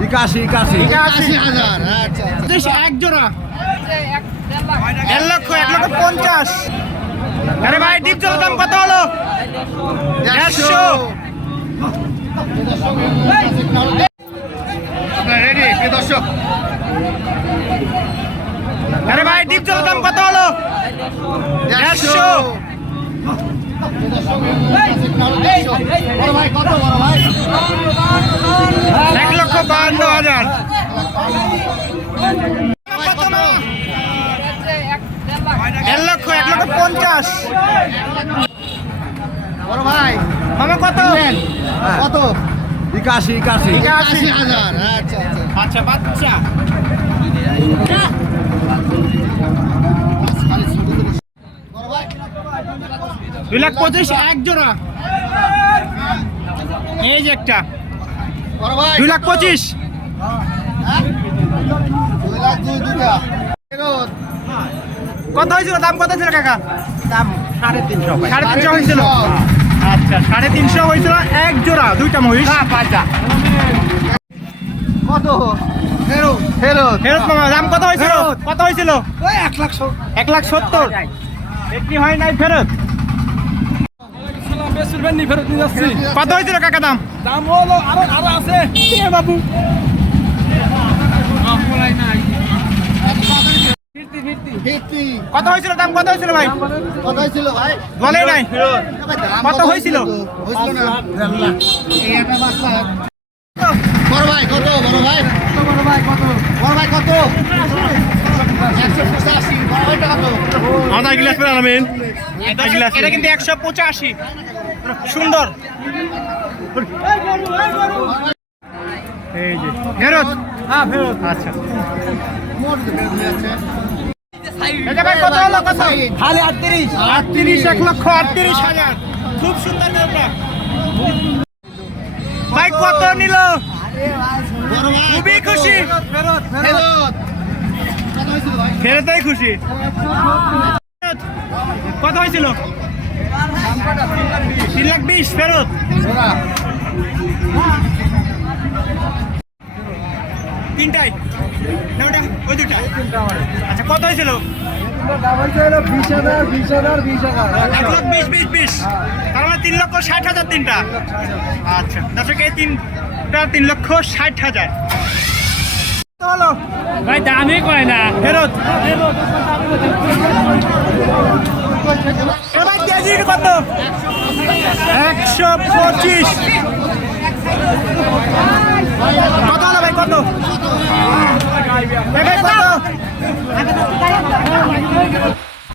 ৮১,০০০। আচ্ছা এক জোড়া ১,০০,০০০ আরে ভাই ডিপ জোড়ার দাম কত হলো? ১৫০। রেডি দর্শক, আরে ভাই ডিপ জোড়ার দাম কত হলো? ১৫০। বড় ভাই কত? বড় ভাই ১,৫২,০০০। কত? ১,০০,০০০,৫০। বড় ভাই মামা কত? কত? ৮১,০০০। আচ্ছা বাচ্চা বড় ভাই ২,২৫,০০০ এক জোড়া। এই যে একটা বড় ভাই ২,২৫,০০০। ২,০০,০০০ দুইটা। ফেরত কত হয়েছিল? দাম কত ছিল কাকা? দাম ৩৫০ ৩৫০ হয়েছিল। আচ্ছা ৩৫০ হয়েছিল এক জোড়া, দুইটা মহিষ। কত? ফেরত ফেরত ফেরত মামা দাম কত হয়েছিল? কত হয়েছিল? ওই ১,০০,০০০। ১,৭০,০০০ বিক্রি হয় নাই ফেরত। কত হয়েছিল কাকা দাম? দাম হলো আরো আছে বাবু ফিফটি। কত হয়েছিল? দাম কত হয়েছিল ভাই? কত হয়েছিল ভাই? বলে নাই। দাম কত হয়েছিল? হয়েছিল না। এই একটা বাচ্চা। বড় ভাই কত? বড় ভাই বড় ভাই কত? বড় ভাই কত? ১৮৫। বড় ভাইটা কত? আধা গ্লাস করে আনবেন। এটা কিন্তু ১৮৫। সুন্দর। এই যে ফেরত। হ্যাঁ ফেরত। আচ্ছা মোট ফেরত নিয়ে যাচ্ছে। এটা ভাই কত হলো? কত? খালি ৩৮। ৩৮, ১,৩৮,০০০। খুব সুন্দর গরুটা। ভাই কত নিল? বড় ভাই খুবই খুশি। ফেরত কত হয়েছিল ভাই? ফেরতেই খুশি। কত হয়েছিল? ৩,২০,০০০ ফেরত। জোড়া তিনটাই না ওটা ওই দুটা? আচ্ছা কত হয়েছিল? দাম হচ্ছে হলো ২০,০০০, ২০,০০০, ২০,০০০। ১,২০,০০০। তার মানে ৩,৬০,০০০ তিনটা। আচ্ছা দর্শক এই তিনটা ৩,৬০,০০০। কত হলো? ভাই দামই কয় না। ফেরত। এবার কেজি কত? ১২৫। কত হলো ভাই? কত?